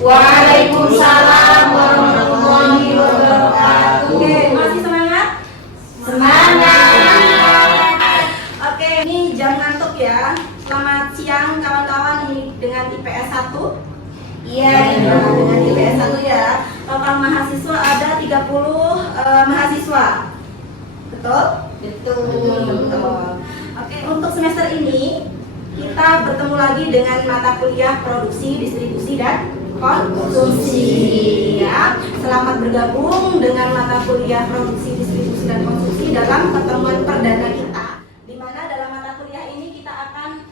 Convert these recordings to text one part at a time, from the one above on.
Waalaikumsalam warahmatullahi wabarakatuh. Oke, masih semangat? Semangat. Oke, ini jam ngantuk ya. Selamat siang kawan-kawan dengan IPS 1. Iya, Dengan IPS 1 ya. Total mahasiswa ada 30 mahasiswa. Betul? Betul. Oke, untuk semester ini kita bertemu lagi dengan mata kuliah produksi, distribusi, dan konsumsi. Ya, selamat bergabung dengan mata kuliah produksi, distribusi, dan konsumsi dalam pertemuan perdana kita. Di mana dalam mata kuliah ini kita akan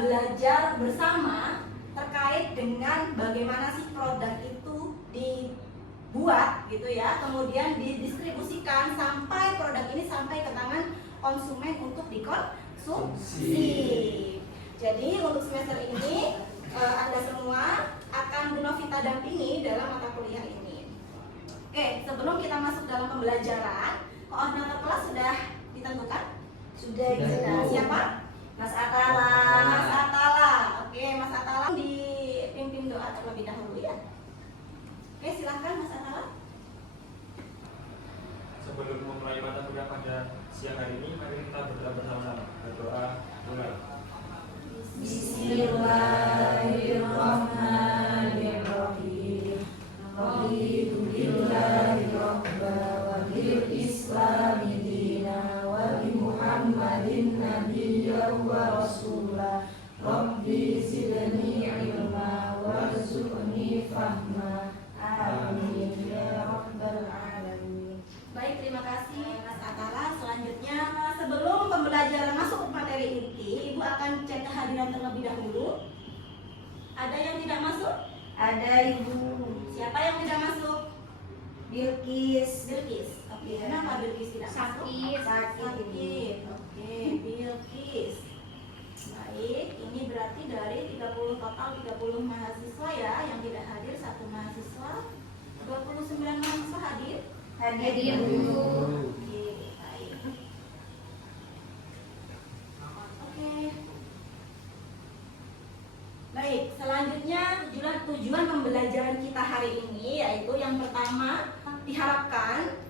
belajar bersama terkait dengan bagaimana sih produk itu dibuat gitu ya, kemudian didistribusikan sampai produk ini sampai ke tangan konsumen untuk dikonsumsi. Jadi untuk semester ini Anda semua akan Bu Novita dampingi dalam mata kuliah ini. Oke, sebelum kita masuk dalam pembelajaran, koordinator kelas sudah ditentukan? Sudah. Siapa? Mas Atala. Mas Atala. Oke, Mas Atala dipimpin doa terlebih dahulu ya. Oke, silahkan Mas Atala. Sebelum memulai mata kuliah pada siang hari ini, mari kita berdoa bersama-sama. Berdoa mulai. Bismillahirrahmanirrahim. Raditu billahi rabba wa bil islami dina wa bi Muhammadin nabiyyan wa rasulah. Rabbi zidni ilma warzuqni fahma. Amin ya rabbal alamin. Baik, terima kasih Mas Atala. Selanjutnya, sebelum pembelajaran masuk ke materi inti, Ibu akan cek kehadiran terlebih dahulu. Ada yang tidak masuk? Ada Ibu. Siapa yang tidak masuk? Bilqis. Oke, kenapa Bilqis tidak masuk? Sakit. Oke, Bilqis. Baik, ini berarti dari 30 total 30 mahasiswa ya, yang tidak hadir 1 mahasiswa. 29 mahasiswa hadir? Hadir Bu. Oke, baik. Oke. Baik, selanjutnya tujuan pembelajaran kita hari ini yaitu yang pertama, diharapkan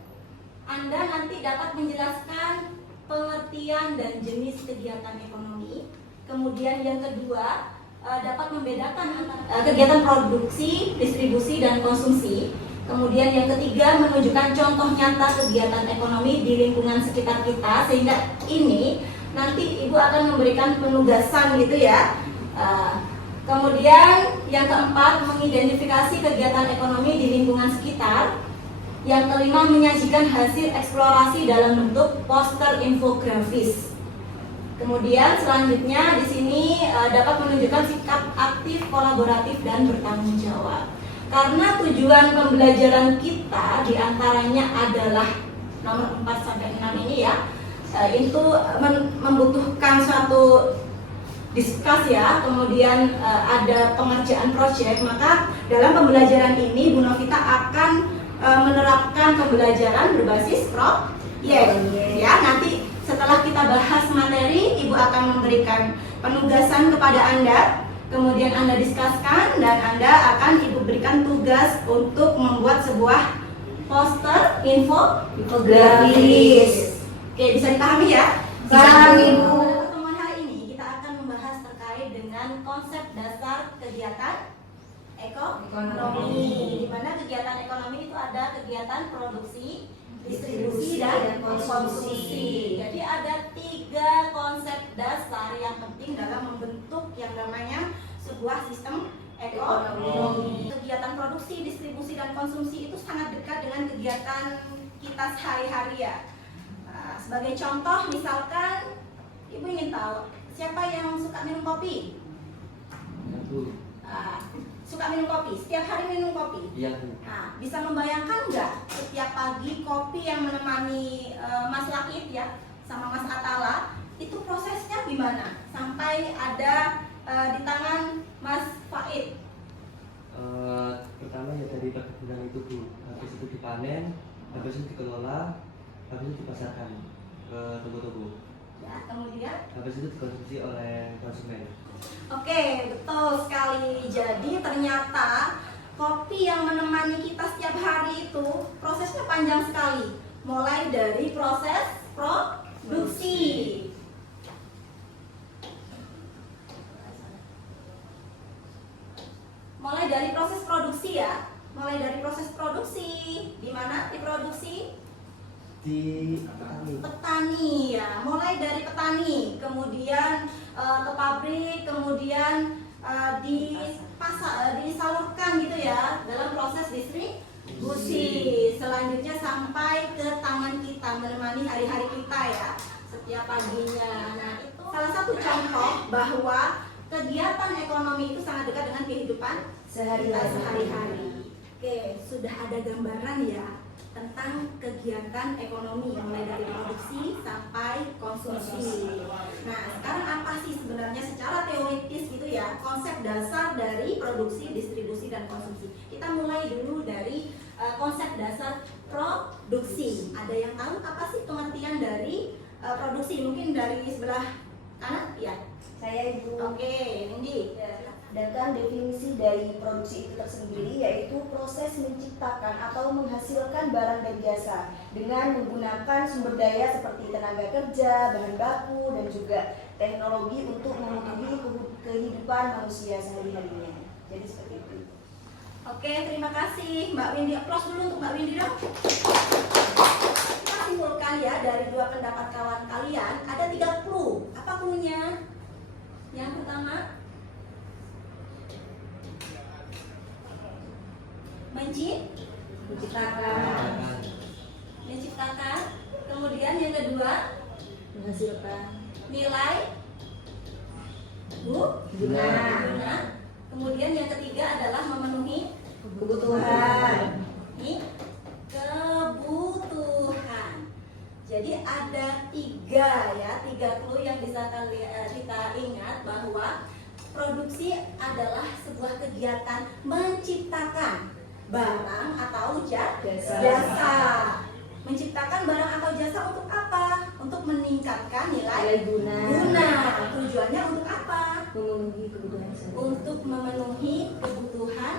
Anda nanti dapat menjelaskan pengertian dan jenis kegiatan ekonomi. Kemudian yang kedua, dapat membedakan antara kegiatan produksi, distribusi, dan konsumsi. Kemudian yang ketiga, menunjukkan contoh nyata kegiatan ekonomi di lingkungan sekitar kita, sehingga ini nanti Ibu akan memberikan penugasan gitu ya. Kemudian yang keempat, mengidentifikasi kegiatan ekonomi di lingkungan sekitar. Yang kelima, menyajikan hasil eksplorasi dalam bentuk poster infografis. Kemudian selanjutnya di sini dapat menunjukkan sikap aktif, kolaboratif, dan bertanggung jawab. Karena tujuan pembelajaran kita diantaranya adalah nomor 4 sampai 6 ini ya, itu membutuhkan suatu diskus ya, kemudian ada pengerjaan proyek. Maka dalam pembelajaran ini Bu Novita akan menerapkan pembelajaran berbasis proyek ya. Nanti setelah kita bahas materi, Ibu akan memberikan penugasan kepada Anda. Kemudian Anda diskuskan dan Anda akan Ibu berikan tugas untuk membuat sebuah poster infografis. Oke, bisa dipahami ya? Pahami, Bu. Pada pertemuan hari ini kita akan membahas terkait dengan konsep dasar kegiatan ekonomi. Di mana kegiatan ekonomi itu ada kegiatan produksi, distribusi, dan konsumsi. Jadi ada 3 konsep dasar yang penting dalam membentuk yang namanya sebuah sistem ekonomi. Kegiatan produksi, distribusi, dan konsumsi itu sangat dekat dengan kegiatan kita sehari-hari ya. Nah, sebagai contoh misalkan Ibu ingin tahu siapa yang suka minum kopi? Suka minum kopi, setiap hari minum kopi. Iya. Nah, bisa membayangkan nggak setiap pagi kopi yang menemani Mas Lakit ya sama Mas Atala itu prosesnya gimana sampai ada di tangan Mas Faid? Pertama ya dari perkebunan itu Bu, habis itu dipanen, habis itu dikelola, habis itu dipasarkan ke toko-toko. Ya, kemudian Habis itu dikonsumsi oleh konsumen. Oke, betul sekali. Jadi ternyata kopi yang menemani kita setiap hari itu prosesnya panjang sekali. Mulai dari proses produksi. Mulai dari proses produksi ya. Mulai dari proses produksi. Di mana diproduksi? Di petani. Petani ya. Mulai dari petani, kemudian ke pabrik, kemudian di pasar, disalurkan gitu ya dalam proses distribusi. Selanjutnya sampai ke tangan kita, menemani hari-hari kita ya setiap paginya. Nah, itu salah satu contoh bahwa kegiatan ekonomi itu sangat dekat dengan kehidupan sehari-hari. Oke, sudah ada gambaran ya tentang kegiatan ekonomi mulai dari produksi sampai konsumsi. Nah, sekarang apa sih sebenarnya secara teoritis gitu ya konsep dasar dari produksi, distribusi, dan konsumsi? Kita mulai dulu dari konsep dasar produksi. Ada yang tahu apa sih pengertian dari produksi? Mungkin dari sebelah kanan ya. Saya Ibu. Oke, Nindi. Sedangkan definisi dari produksi itu tersendiri yaitu proses menciptakan atau menghasilkan barang dan jasa dengan menggunakan sumber daya seperti tenaga kerja, bahan baku, dan juga teknologi untuk memenuhi kehidupan manusia sehari-harinya. Jadi seperti itu. Oke, terima kasih Mbak Windy. Aplaus dulu untuk Mbak Windy dong. Kita simpulkan ya dari dua pendapat kawan kalian ada 3 clue. Apa clue-nya? Yang pertama, menciptakan. Kemudian yang kedua, Menghasilkan. nilai guna. Kemudian yang ketiga adalah memenuhi Kebutuhan. kebutuhan. Jadi ada 3 clue yang bisa kita ingat bahwa produksi adalah sebuah kegiatan menciptakan barang atau jasa. Menciptakan barang atau jasa untuk apa? Untuk meningkatkan nilai guna. Tujuannya untuk apa? Memenuhi kebutuhan sehari-hari. Untuk memenuhi kebutuhan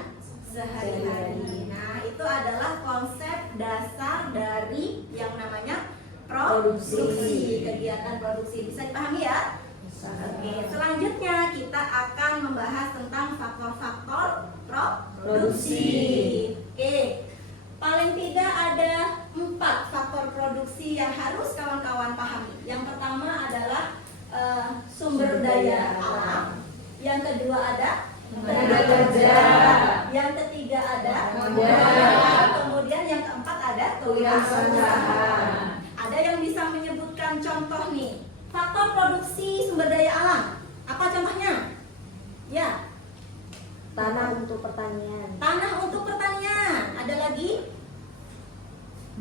sehari-hari. Nah, itu adalah konsep dasar dari yang namanya produksi, kegiatan produksi. Bisa dipahami ya? Oke, selanjutnya kita akan membahas tentang faktor-faktor produksi. Oke, paling tidak ada 4 faktor produksi yang harus kawan-kawan pahami. Yang pertama adalah sumber daya alam. Yang kedua ada Tenaga kerja. Yang ketiga ada modal. Kemudian yang keempat ada Kewirausahaan. Ada yang bisa menyebutkan contoh nih. Faktor produksi sumber daya alam. Apa contohnya? Ya, Tanah untuk pertanian. tanah untuk pertanian. Ada lagi?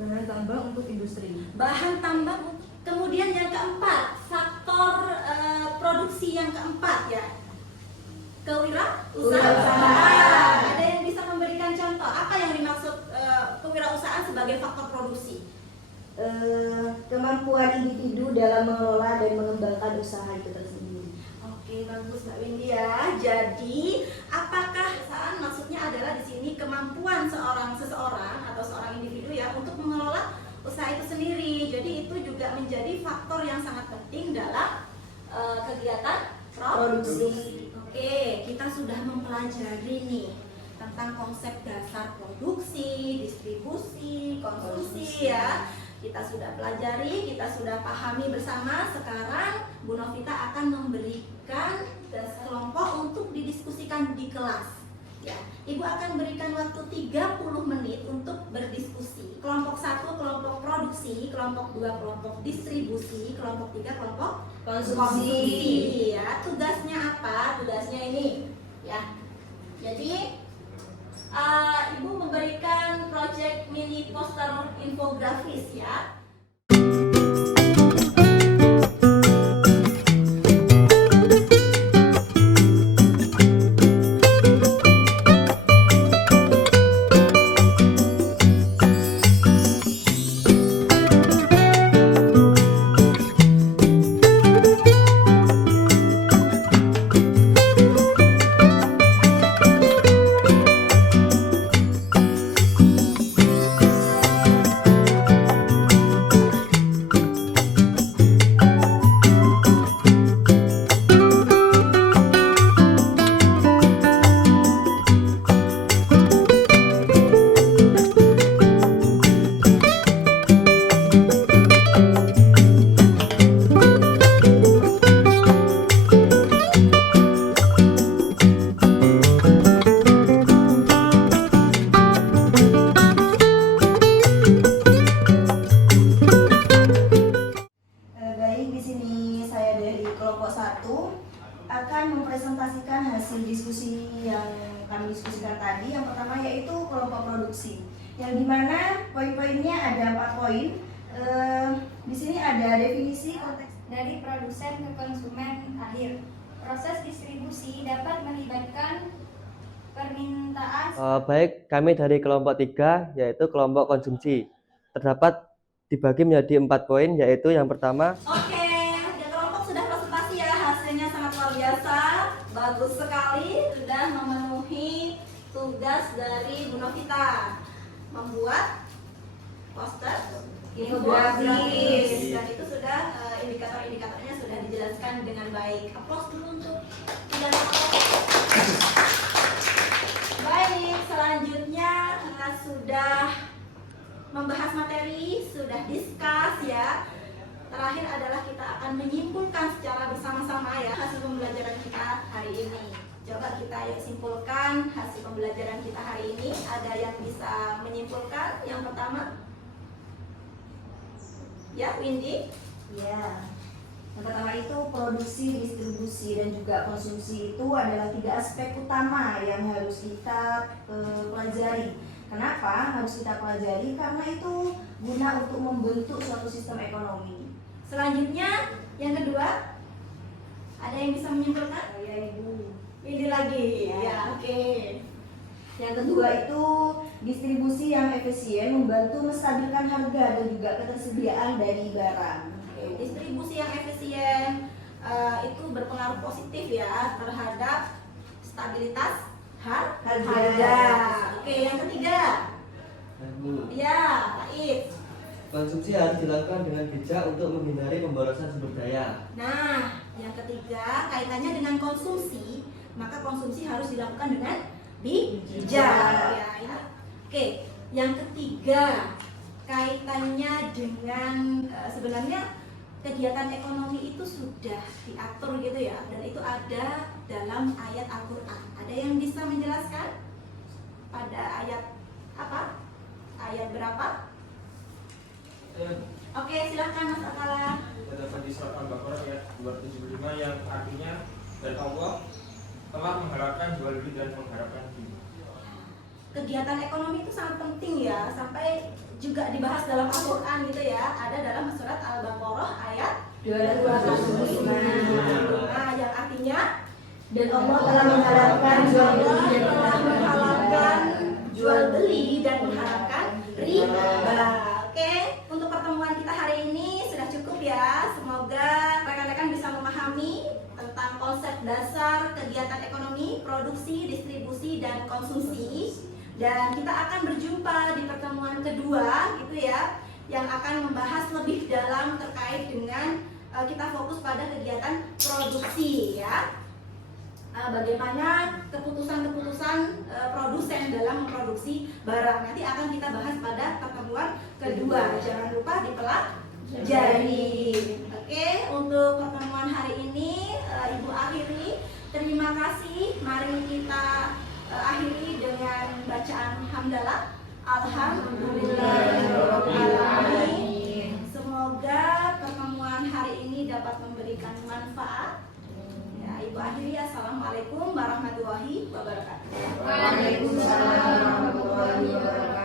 Bahan tambang untuk industri. Bahan tambang. Kemudian yang keempat, faktor produksi yang keempat ya. Kewirausahaan. Ada yang bisa memberikan contoh? Apa yang dimaksud kewirausahaan sebagai faktor produksi? Kemampuan individu dalam mengelola dan mengembangkan usaha itu tersendiri. Oke, bagus Mbak Windy ya. Jadi, apakah perusahaan maksudnya adalah di sini kemampuan seseorang atau seorang individu ya untuk mengelola usaha itu sendiri. Jadi itu juga menjadi faktor yang sangat penting dalam kegiatan produksi. Oke, kita sudah mempelajari nih tentang konsep dasar produksi, distribusi, konsumsi ya. Kita sudah pelajari, kita sudah pahami bersama. Sekarang Bu Novita akan memberikan kelompok untuk didiskusikan di kelas. Ya, Ibu akan berikan waktu 30 menit untuk berdiskusi. Kelompok 1 kelompok produksi, kelompok 2 kelompok distribusi, kelompok 3 kelompok konsumsi. Ya, tugasnya apa? Tugasnya ini. Ya. Jadi Ibu memberikan project mini poster infografis ya. mempresentasikan hasil diskusi yang kami diskusikan tadi. Yang pertama yaitu kelompok produksi, yang dimana poin-poinnya ada 4 poin. Di sini ada definisi konteks Dari produsen ke konsumen akhir. Proses distribusi dapat melibatkan permintaan Baik, kami dari kelompok 3 yaitu kelompok konsumsi. Terdapat dibagi menjadi 4 poin, yaitu yang pertama Oke, ya kelompok sudah presentasi ya, hasilnya sangat luar biasa, bagus sekali, sudah memenuhi tugas dari Bu Novita membuat poster infografis, dan itu sudah indikator-indikatornya sudah dijelaskan dengan baik. Aplaus dulu untuk Bu Novita. Baik, selanjutnya kita sudah membahas materi, sudah discuss ya. Terakhir adalah kita akan menyimpulkan secara bersama-sama ya hasil pembelajaran kita hari ini. Coba kita yuk simpulkan hasil pembelajaran kita hari ini. Ada yang bisa menyimpulkan? Yang pertama, ya Windy. Ya. Yang pertama itu produksi, distribusi, dan juga konsumsi itu adalah 3 aspek utama yang harus kita pelajari. Kenapa harus kita pelajari? Karena itu guna untuk membentuk suatu sistem ekonomi. Selanjutnya, yang kedua, ada yang bisa menyimpulkan? Ya Ibu. Windy lagi. Ya. Ya, oke. Yang kedua itu distribusi yang efisien membantu menstabilkan harga dan juga ketersediaan dari barang. Distribusi yang efisien itu berpengaruh positif ya terhadap stabilitas harga. Oke, yang ketiga, ya Ait. konsumsi harus dilakukan dengan bijak untuk menghindari pemborosan sumber daya. Nah, yang ketiga kaitannya dengan konsumsi, maka konsumsi harus dilakukan dengan bijak. Ya, ini. Oke, yang ketiga kaitannya dengan sebenarnya kegiatan ekonomi itu sudah diatur gitu ya, dan itu ada dalam ayat Al-Quran. Ada yang bisa menjelaskan pada ayat apa? Ayat berapa? Oke, silahkan Mas Akala. Terdapat di surat Al-Baqarah ayat 275 yang artinya, dan Allah telah mengharapkan jual beli dan mengharapkan beli. Kegiatan ekonomi itu sangat penting ya, sampai juga dibahas dalam Al-Quran gitu ya. Ada dalam surat Al-Baqarah ayat 225. Nah, yang artinya Dan Allah telah mengharapkan jual beli dan telah mengharapkan jual beli dan mengharapkan riba. Oke, untuk pertemuan kita hari ini sudah cukup ya. Semoga rekan-rekan bisa memahami tentang konsep dasar kegiatan ekonomi, produksi, distribusi, dan konsumsi. Dan kita akan berjumpa di pertemuan kedua gitu ya, yang akan membahas lebih dalam terkait dengan kita fokus pada kegiatan produksi ya. Bagaimana keputusan-keputusan produsen dalam memproduksi barang, nanti akan kita bahas pada pertemuan kedua. Jangan lupa dipelajari. Oke, untuk pertemuan hari ini Ibu akhiri. Terima kasih. Mari kita akhiri dengan bacaan hamdalah. Alhamdulillahirobbilalamin. Semoga pertemuan hari ini dapat memberikan manfaat. Ya, Ibu akhiri. Assalamualaikum warahmatullahi wabarakatuh. Waalaikumsalam warahmatullahi wabarakatuh.